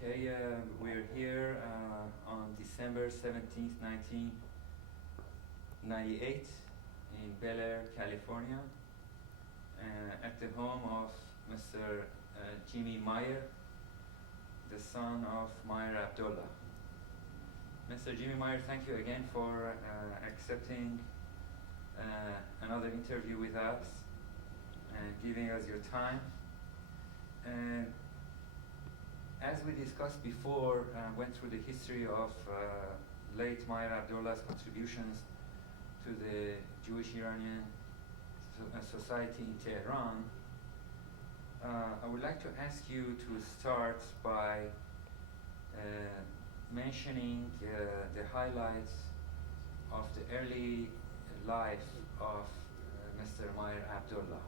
Okay, we're here on December 17th, 1998 in Bel Air, California, at the home of Mr. Jimmy Meyer, the son of Meyer Abdullah. Mr. Jimmy Meyer, thank you again for accepting another interview with us and giving us your time. And as we discussed before, went through the history of late Meyer Abdullah's contributions to the Jewish-Iranian society in Tehran, I would like to ask you to start by mentioning the highlights of the early life of Mr. Meyer Abdullah,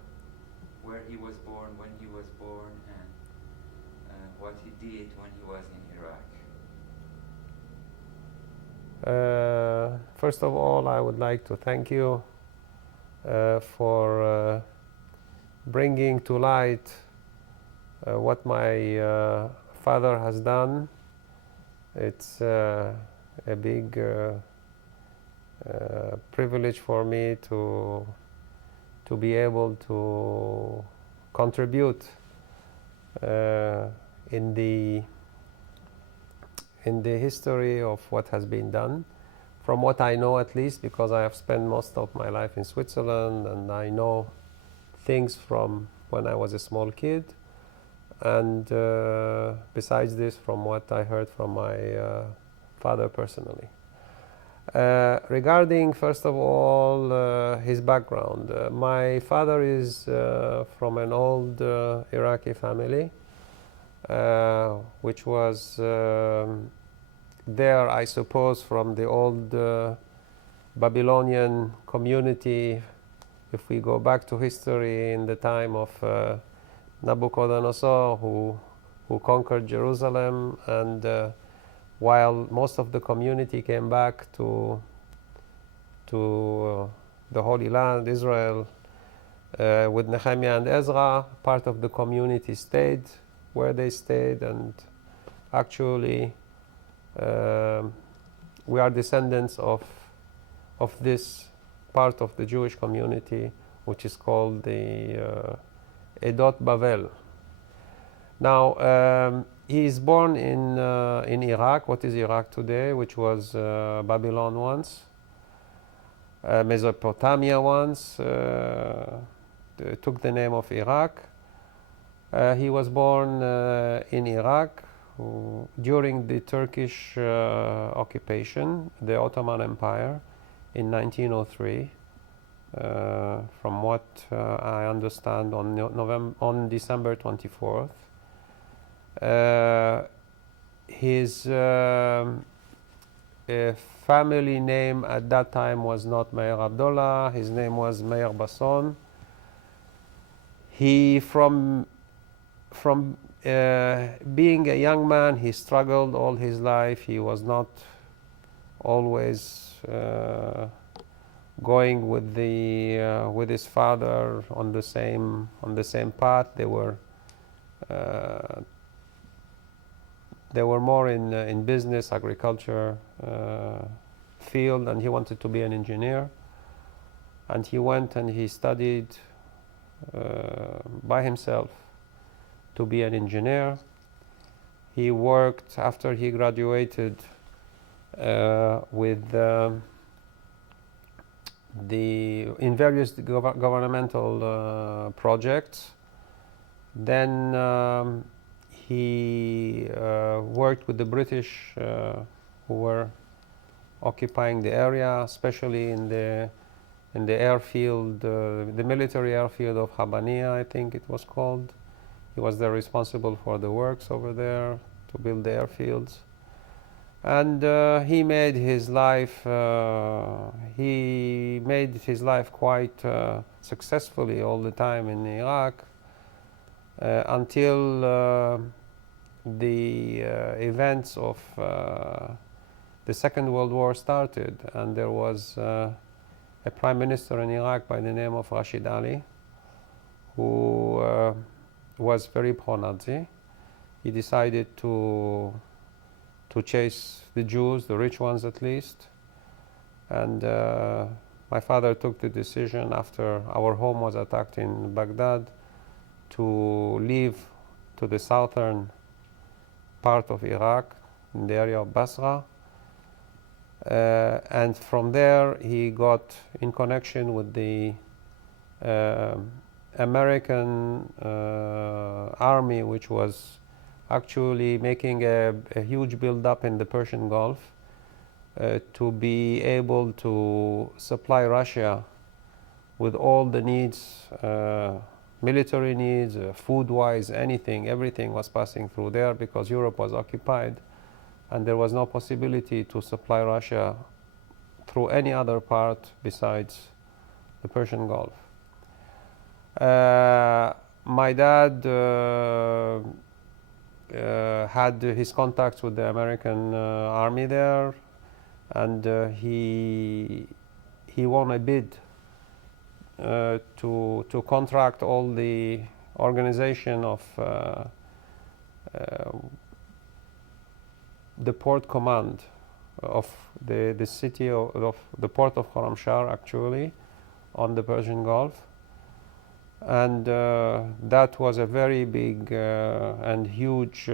where he was born, when he was born, and what he did when he was in Iraq. First of all, I would like to thank you for bringing to light what my father has done. It's a big privilege for me to be able to contribute in the history of what has been done, from what I know at least, because I have spent most of my life in Switzerland and I know things from when I was a small kid, and besides this, from what I heard from my father personally. Regarding, first of all, his background, my father is from an old Iraqi family, which was there, I suppose, from the old Babylonian community. If we go back to history, in the time of Nabucodonosor, who conquered Jerusalem, and while most of the community came back to the Holy Land, Israel, with Nehemiah and Ezra, part of the community stayed where they stayed, and actually we are descendants of this part of the Jewish community, which is called the Edot Bavel. Now, he is born in Iraq, what is Iraq today, which was Babylon once, Mesopotamia once, took the name of Iraq. He was born in Iraq during the Turkish occupation, the Ottoman Empire, in 1903. From what I understand, on December 24th. His family name at that time was not Meir Abdullah. His name was Meir Basson. He, from being a young man, he struggled all his life. He was not always going with his father on the same path. They were more in business, agriculture field, and he wanted to be an engineer. And he went and he studied by himself to be an engineer. He worked after he graduated with in various governmental projects. Then he worked with the British who were occupying the area, especially in the airfield, the military airfield of Habaniya, I think it was called. He was there responsible for the works over there to build the airfields. And he made his life quite successfully all the time in Iraq until the events of the Second World War started, and there was a prime minister in Iraq by the name of Rashid Ali, who was very pro-Nazi, he decided to chase the Jews, the rich ones at least. And my father took the decision after our home was attacked in Baghdad to leave to the southern part of Iraq, in the area of Basra. And from there he got in connection with the American army, which was actually making a huge build-up in the Persian Gulf to be able to supply Russia with all the needs, military needs, food-wise, anything, everything was passing through there because Europe was occupied and there was no possibility to supply Russia through any other part besides the Persian Gulf. My dad had his contacts with the American army there, and he won a bid to contract all the organization of the port command of the city of the port of Khorramshahr, actually, on the Persian Gulf. And that was a very big and huge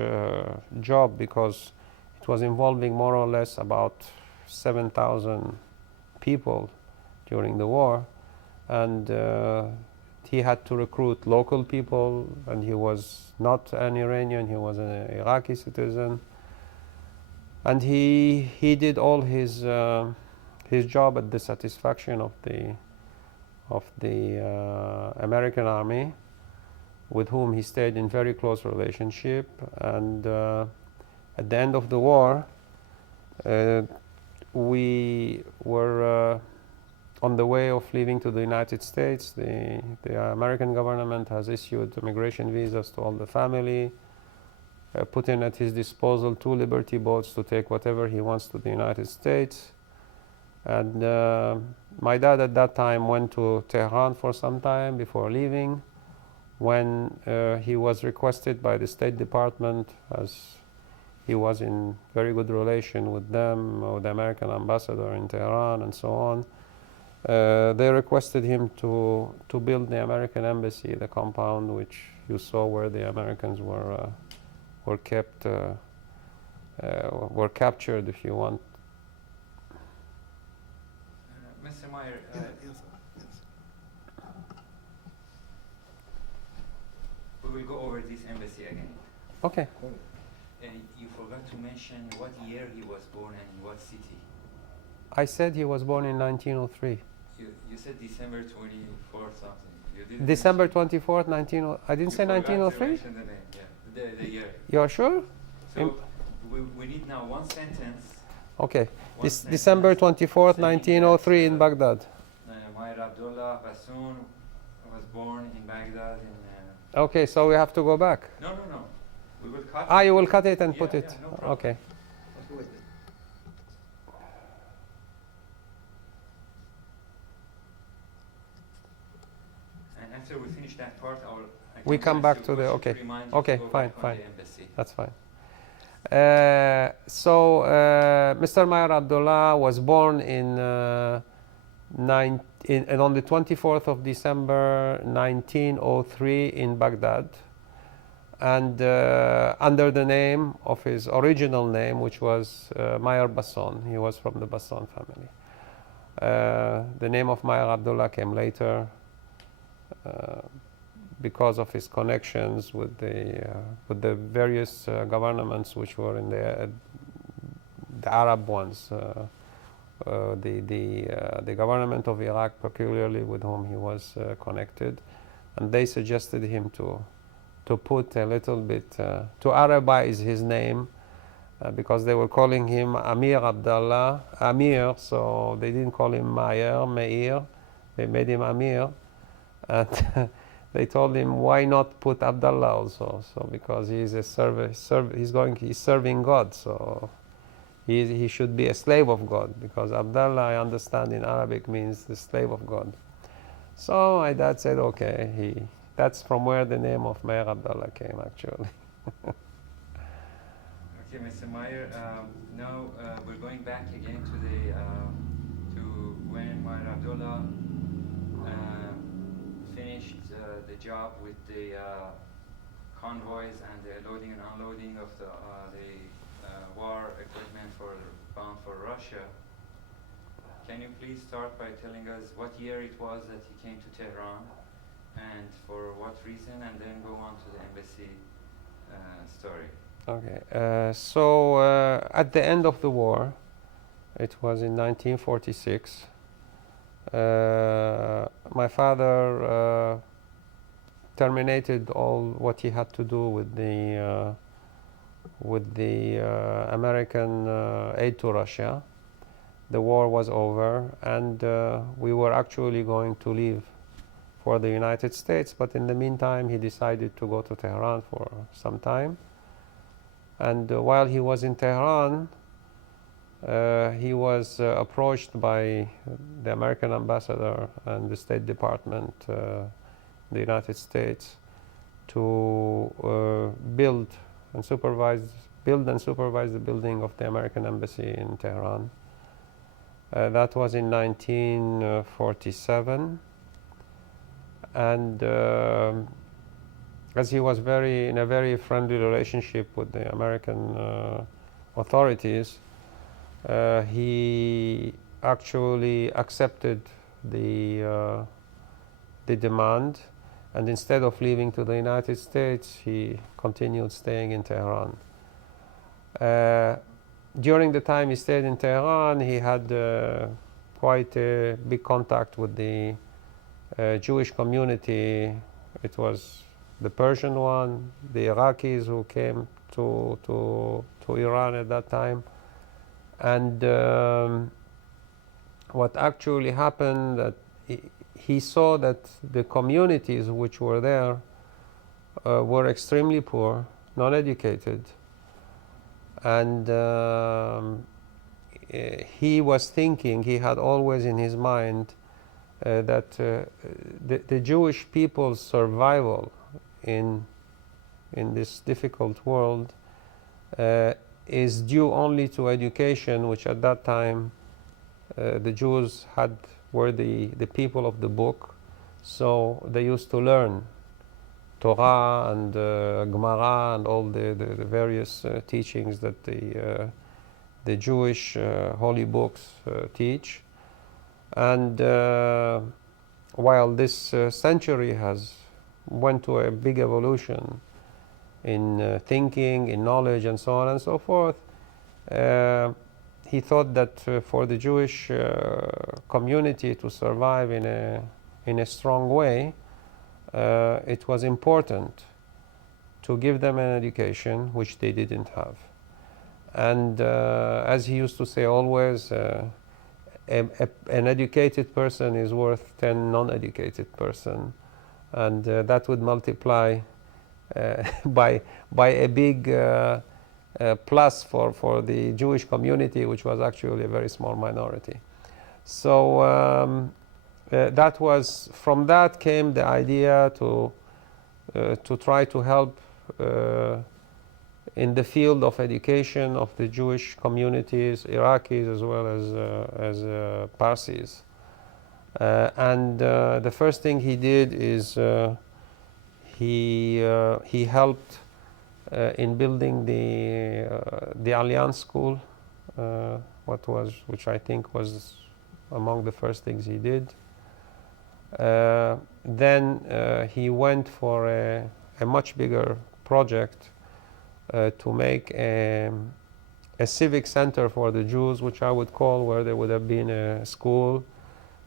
job because it was involving more or less about 7,000 people during the war. And he had to recruit local people, and he was not an Iranian, he was an Iraqi citizen. And he did all his job at the satisfaction of the American army, with whom he stayed in very close relationship. And at the end of the war, we were on the way of leaving to the United States. The American government has issued immigration visas to all the family, put in at his disposal 2 Liberty boats to take whatever he wants to the United States. And my dad at that time went to Tehran for some time before leaving, when he was requested by the State Department, as he was in very good relation with them, with the American ambassador in Tehran and so on. They requested him to build the American embassy, the compound which you saw where the Americans were kept, were captured, if you want. Mr. Meyer, Yes. we will go over this embassy again. Okay. You forgot to mention what year he was born and in what city. I said he was born in 1903. You said December 24th something. You didn't December mention- 24th, 19... I didn't you say forgot to 1903? mention the name, yeah, the year. You're sure? So we need now one sentence. Okay. One December sentence 24th, saying 1903 that, in Baghdad. Meyer Abdullah Bassoon was born in Baghdad in... Okay, so we have to go back. No. We will cut You will cut it and put Yeah, it. no problem. Okay. Let's go with it. And after we finish that part, We come back to the... Okay. Okay, fine. That's fine. So Mr. Meyer Abdullah was born on the 24th of December 1903 in Baghdad, and under the name of his original name, which was Meyer Basson. He was from the Basson family. The name of Meyer Abdullah came later because of his connections with the various governments which were in the Arab ones, the government of Iraq peculiarly, with whom he was connected, and they suggested him to put a little bit to Arabize his name, because they were calling him Amir Abdullah, Amir, so they didn't call him Meir, they made him Amir, and they told him, why not put Abdullah also? So because he's he's serving God, so he should be a slave of God, because Abdullah, I understand in Arabic, means the slave of God. So my dad said, okay, that's from where the name of Meir Abdullah came, actually. Okay, Mr. Meyer. Now we're going back again to the to when Meyer Abdullah finished the job with the convoys and the loading and unloading of the war equipment bound for Russia. Can you please start by telling us what year it was that he came to Tehran and for what reason, and then go on to the embassy story? Okay, so at the end of the war, it was in 1946, my father terminated all what he had to do with the American aid to Russia. The war was over, and we were actually going to leave for the United States, but in the meantime he decided to go to Tehran for some time. And while he was in Tehran, he was approached by the American ambassador and the State Department, the United States, to build and supervise the building of the American embassy in Tehran. That was in 1947, and as he was in a very friendly relationship with the American authorities, he actually accepted the demand, and instead of leaving to the United States, he continued staying in Tehran. During the time he stayed in Tehran, he had quite a big contact with the Jewish community. It was the Persian one, the Iraqis who came to Iran at that time. And what actually happened, that he saw that the communities which were there were extremely poor, non-educated, and he was thinking, he had always in his mind that the Jewish people's survival in this difficult world is due only to education, which at that time the Jews were the people of the book, so they used to learn Torah and Gemara and all the various teachings that the Jewish holy books teach. And while this century went to a big evolution in thinking, in knowledge, and so on and so forth, he thought that for the Jewish community to survive in a strong way, it was important to give them an education which they didn't have. And as he used to say always, an educated person is worth 10 non-educated person, and that would multiply by a big plus for the Jewish community, which was actually a very small minority. So from that came the idea to try to help in the field of education of the Jewish communities, Iraqis as well as Parsis. And the first thing he did is he helped in building the Alliance School, which I think was among the first things he did. Then he went for a much bigger project to make a civic center for the Jews, which I would call, where there would have been a school,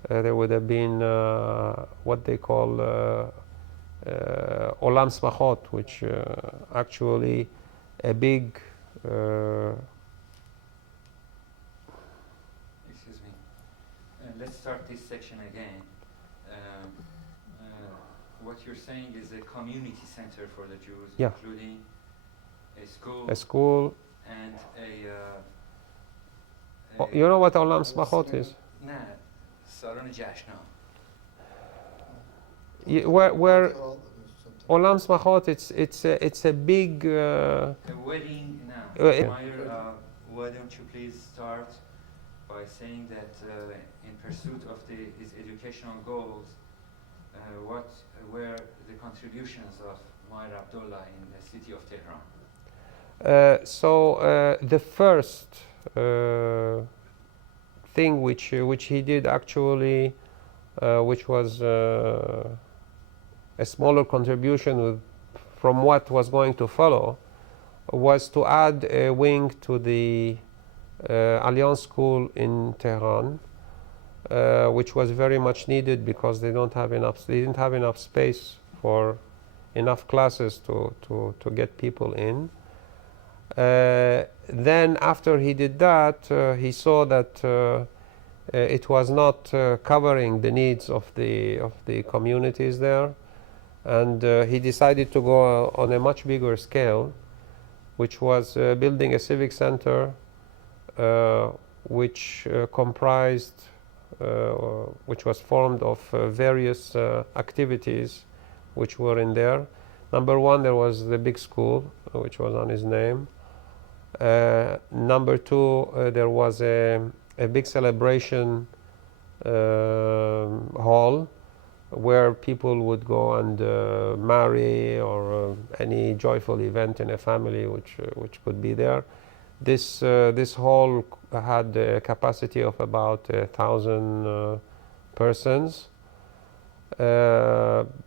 there would have been what they call Olam Smachot, which actually a big Excuse me. Let's start this section again. What you're saying is a community center for the Jews, yeah, including a school, and you know what Olam Smachot is? Nah, Salon Jashna. Where Olam Smachot, it's a big A wedding, no. Meyer, why don't you please start by saying that in pursuit of his educational goals, what were the contributions of Meyer Abdullah in the city of Tehran? The first thing which he did actually, which was a smaller contribution from what was going to follow, was to add a wing to the Alliance School in Tehran, which was very much needed because they didn't have enough space for enough classes to get people in. Then after he did that, he saw that it was not covering the needs of the communities there, and he decided to go on a much bigger scale, which was building a civic center which comprised, which was formed of various activities which were in there. Number one, there was the big school, which was on his name. Number two, there was a big celebration hall where people would go and marry, or any joyful event in a family which could be there. This hall had a capacity of about 1,000 persons.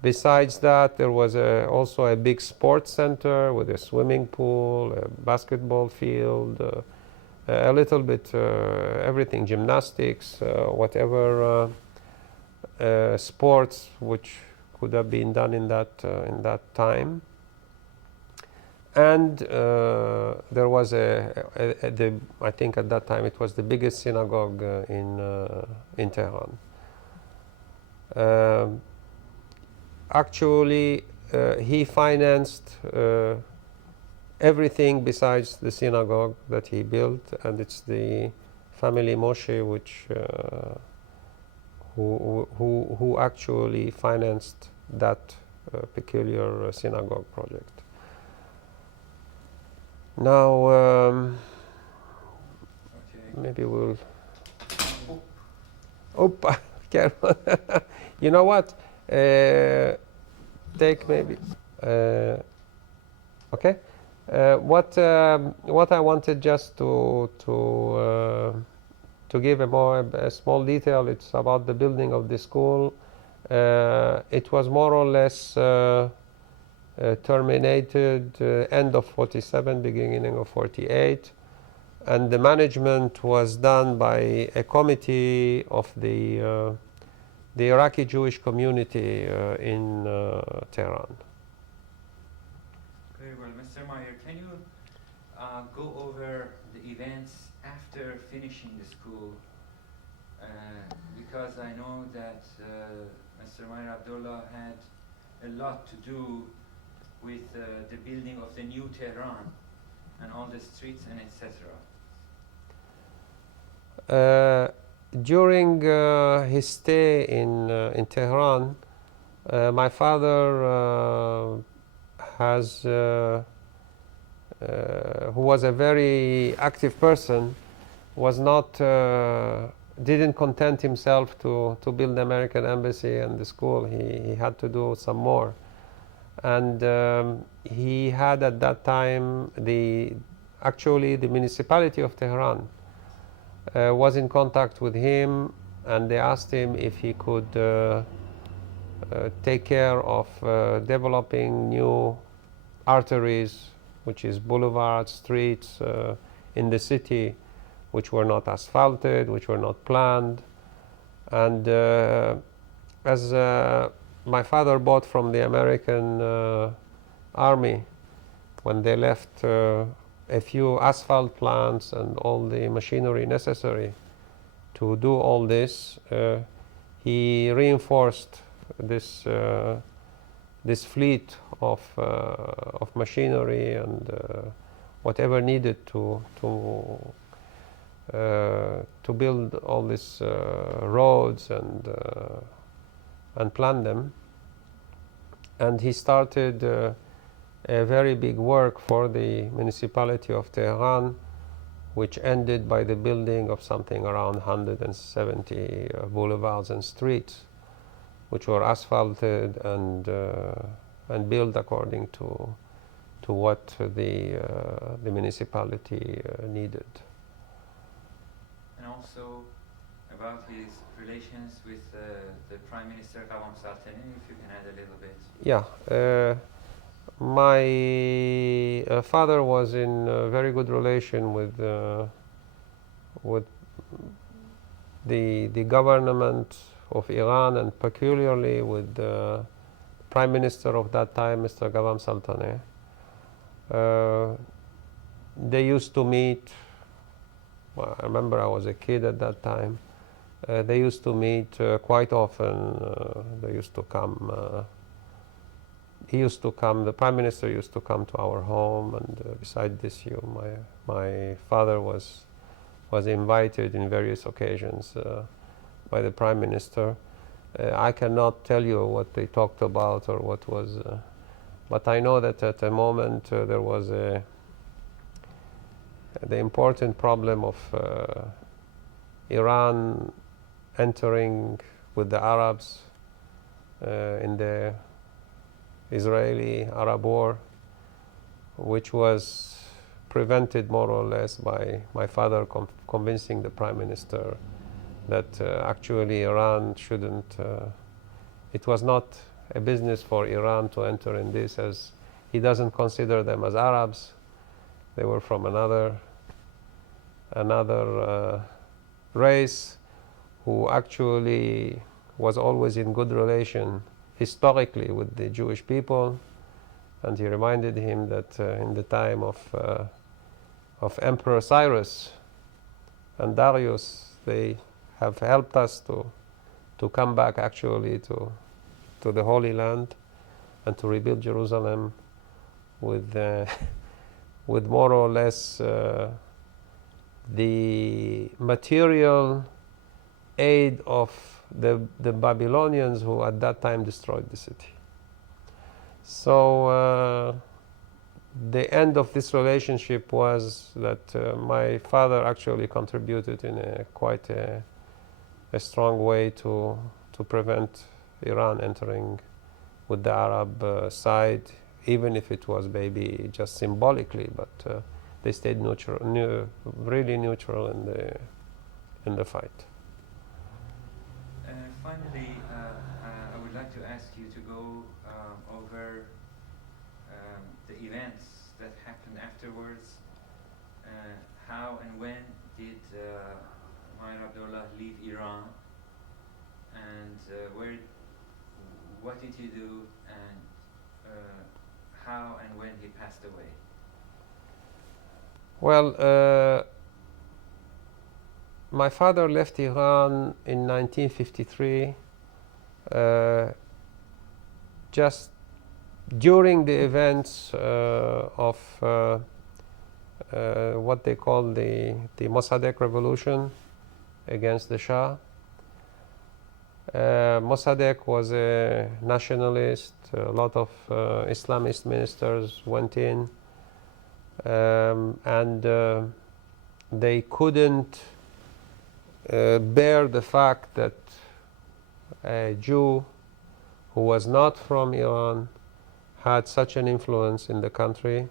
Besides that, there was also a big sports center with a swimming pool, a basketball field, a little bit everything, gymnastics, whatever sports which could have been done in that time. And there was I think at that time it was the biggest synagogue in Tehran. Actually, he financed everything besides the synagogue that he built, and it's the family Moshe who actually financed that peculiar synagogue project. Now, maybe we'll. Careful. You know what? Take maybe. Okay. What I wanted just to give a small detail. It's about the building of the school. It was more or less terminated end of 47, beginning of 48. And the management was done by a committee of the Iraqi Jewish community in Tehran. Very well. Mr. Meyer, can you go over the events after finishing the school? Because I know that Mr. Meyer Abdullah had a lot to do with the building of the new Tehran and all the streets and etc. During his stay in Tehran, my father who was a very active person, was not didn't content himself to build the American embassy and the school. He had to do some more, and he had at that time actually the municipality of Tehran was in contact with him, and they asked him if he could take care of developing new arteries, which is boulevards, streets in the city, which were not asphalted, which were not planned. And as my father bought from the American army, when they left a few asphalt plants and all the machinery necessary to do all this, he reinforced this fleet of machinery and whatever needed to build all these roads and plan them. And he started a very big work for the municipality of Tehran, which ended by the building of something around 170 boulevards and streets, which were asphalted and built according to what the municipality needed. And also about his relations with the Prime Minister Qavam Saltani, if you can add a little bit. Yeah. My father was in very good relation with the government of Iran, and peculiarly with the Prime Minister of that time, Mr. Qavam Saltani. They used to meet. Well, I remember I was a kid at that time. They used to meet quite often. They used to come. He used to come. The Prime Minister used to come to our home, and beside this, my father was invited in various occasions by the Prime Minister. I cannot tell you what they talked about or what was, but I know that at a moment there was the important problem of Iran entering with the Arabs in the Israeli-Arab war, which was prevented more or less by my father convincing the Prime Minister that actually Iran shouldn't, it was not a business for Iran to enter in this, as he doesn't consider them as Arabs. They were from another race, who actually was always in good relation historically with the Jewish people. And he reminded him that in the time of Emperor Cyrus and Darius, they have helped us to come back actually to the Holy Land and to rebuild Jerusalem with with more or less the material aid of the Babylonians, who at that time destroyed the city. So the end of this relationship was that my father actually contributed in quite a strong way to prevent Iran entering with the Arab side, even if it was maybe just symbolically, but they stayed really neutral in the fight. Finally, I would like to ask you to go over the events that happened afterwards. How and when did Maher Abdullah leave Iran, and what did he do, and how and when he passed away? Well, my father left Iran in 1953, just during the events of what they call the Mossadegh revolution against the Shah. Mossadegh was a nationalist. A lot of Islamist ministers went in, and they couldn't bear the fact that a Jew who was not from Iran had such an influence in the country.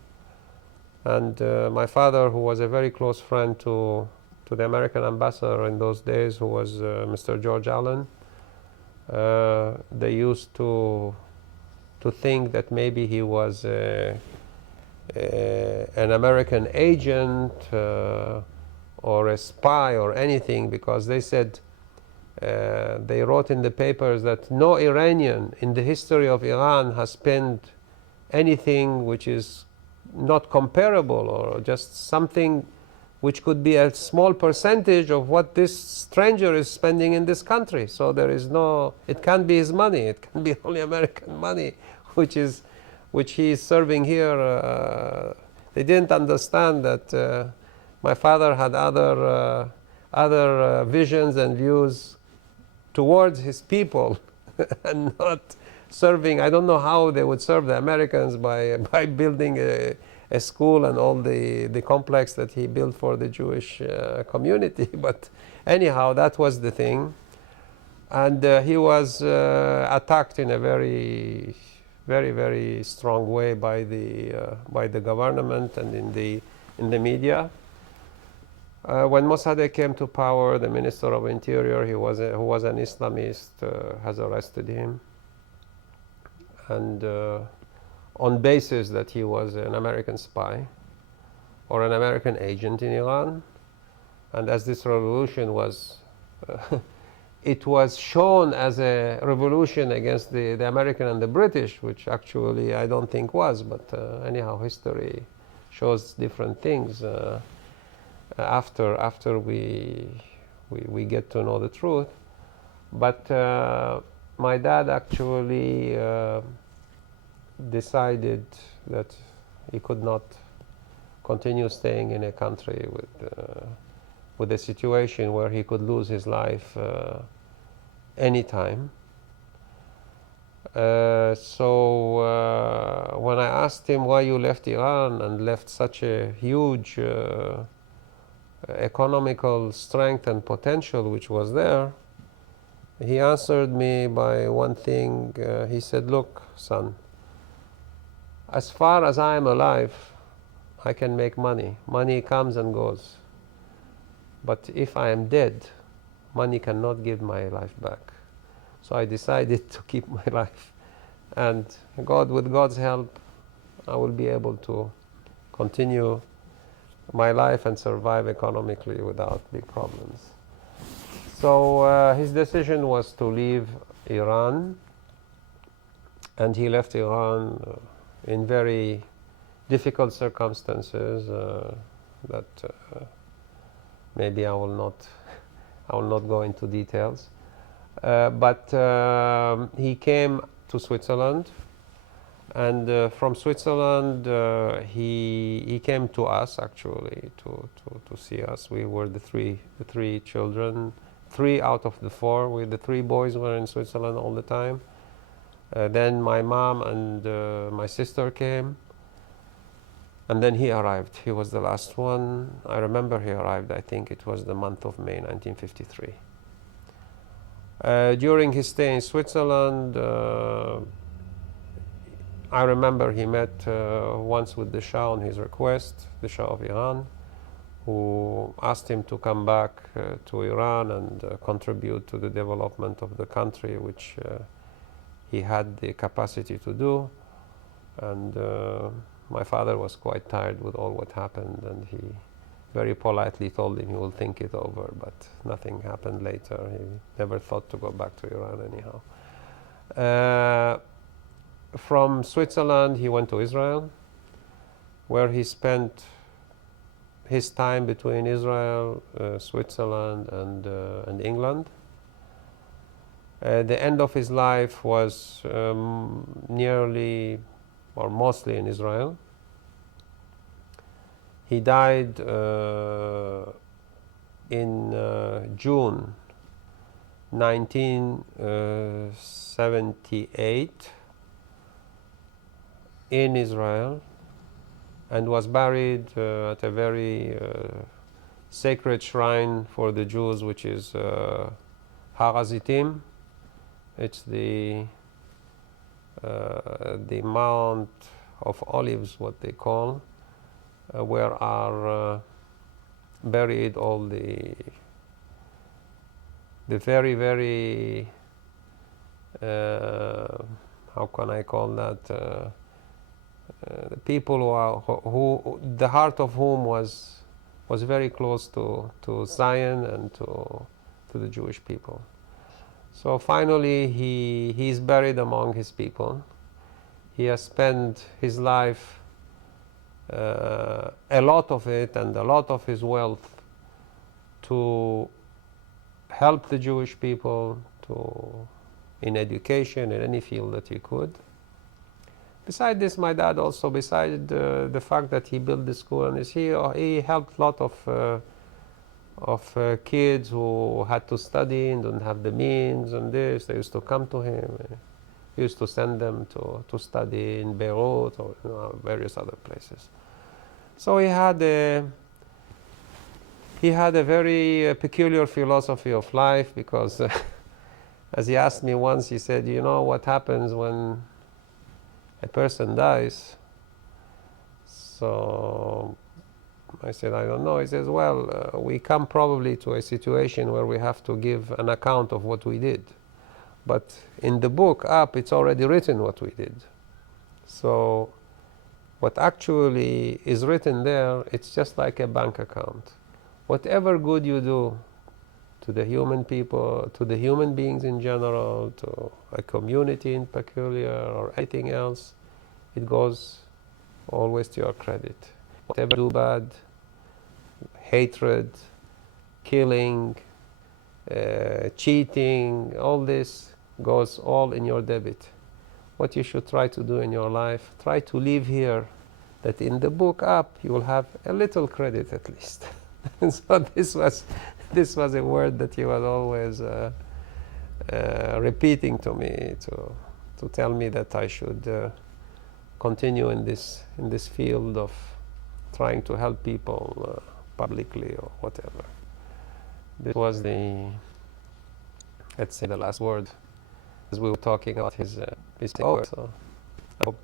And my father, who was a very close friend to the American ambassador in those days, who was Mr. George Allen, they used to think that maybe he was an American agent or a spy or anything, because they said, they wrote in the papers that no Iranian in the history of Iran has spent anything which is not comparable, or just something which could be a small percentage of what this stranger is spending in this country. So there is no, it can't be his money, it can be only American money, which he is serving here. They didn't understand that my father had other visions and views towards his people and serving. I don't know how they would serve the Americans by by building a school and all the complex that he built for the Jewish community. But anyhow, that was the thing. And he was attacked in a very, very, very strong way by the government and in the media. When Mossadegh came to power, the Minister of Interior, who was an Islamist, has arrested him, and on basis that he was an American spy or an American agent in Iran. And as this revolution was, it was shown as a revolution against the American and the British, which actually I don't think was, but anyhow, history shows different things after we get to know the truth. But my dad actually decided that he could not continue staying in a country with a situation where he could lose his life anytime. So when I asked him why you left Iran and left such a huge economical strength and potential which was there, he answered me by one thing. He said, look, son, as far as I am alive, I can make money. Money comes and goes. But if I am dead, money cannot give my life back. So I decided to keep my life. And with God's help, I will be able to continue my life and survive economically without big problems. So his decision was to leave Iran. And he left Iran in very difficult circumstances that maybe I will not go into details. But he came to Switzerland, and from Switzerland he came to us actually to see us. We were the three children, 3 out of the 4. The 3 boys were in Switzerland all the time. Then my mom and my sister came, and then he arrived. He was the last one. I remember he arrived, I think it was the month of May 1953. During his stay in Switzerland, I remember he met once with the Shah on his request, the Shah of Iran, who asked him to come back to Iran and contribute to the development of the country, which he had the capacity to do. And my father was quite tired with all what happened, and he very politely told him he will think it over, but nothing happened later. He never thought to go back to Iran anyhow. From Switzerland he went to Israel, where he spent his time between Israel, Switzerland and England. The end of his life was nearly or mostly in Israel. He died in June 1978 in Israel, and was buried at a very sacred shrine for the Jews, which is Har HaZitim. It's the Mount of Olives, what they call, where are buried all the very, very how can I call that, the people who the heart of whom was very close to Zion and to the Jewish people. So finally he is buried among his people. He has spent his life, a lot of it and a lot of his wealth, to help the Jewish people in education, in any field that he could. Besides this, my dad also, beside the fact that he built the school, and he helped a lot of kids who had to study and don't have the means and this. They used to come to him. He used to send them to study in Beirut or various other places. So he had a very peculiar philosophy of life because, as he asked me once, he said, "You know what happens when a person dies?" So I said, "I don't know." He says, "Well, we come probably to a situation where we have to give an account of what we did. But in the book up, it's already written what we did. So what actually is written there, it's just like a bank account. Whatever good you do to the human people, to the human beings in general, to a community in peculiar, or anything else, it goes always to your credit. Whatever you do bad, hatred, killing, cheating, all this goes all in your debit. What you should try to do in your life, try to live here, that in the book up you will have a little credit at least." And so this was a word that he was always repeating to me to tell me that I should continue in this field of trying to help people publicly or whatever. This was let's say, the last word, as we were talking about his over. So I hope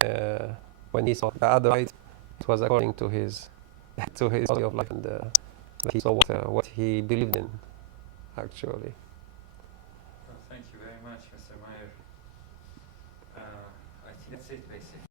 that when he saw the other side, it was according to his way of life, and that he saw what he believed in, actually. Well, thank you very much, Mr. Meyer. I think that's it, basically.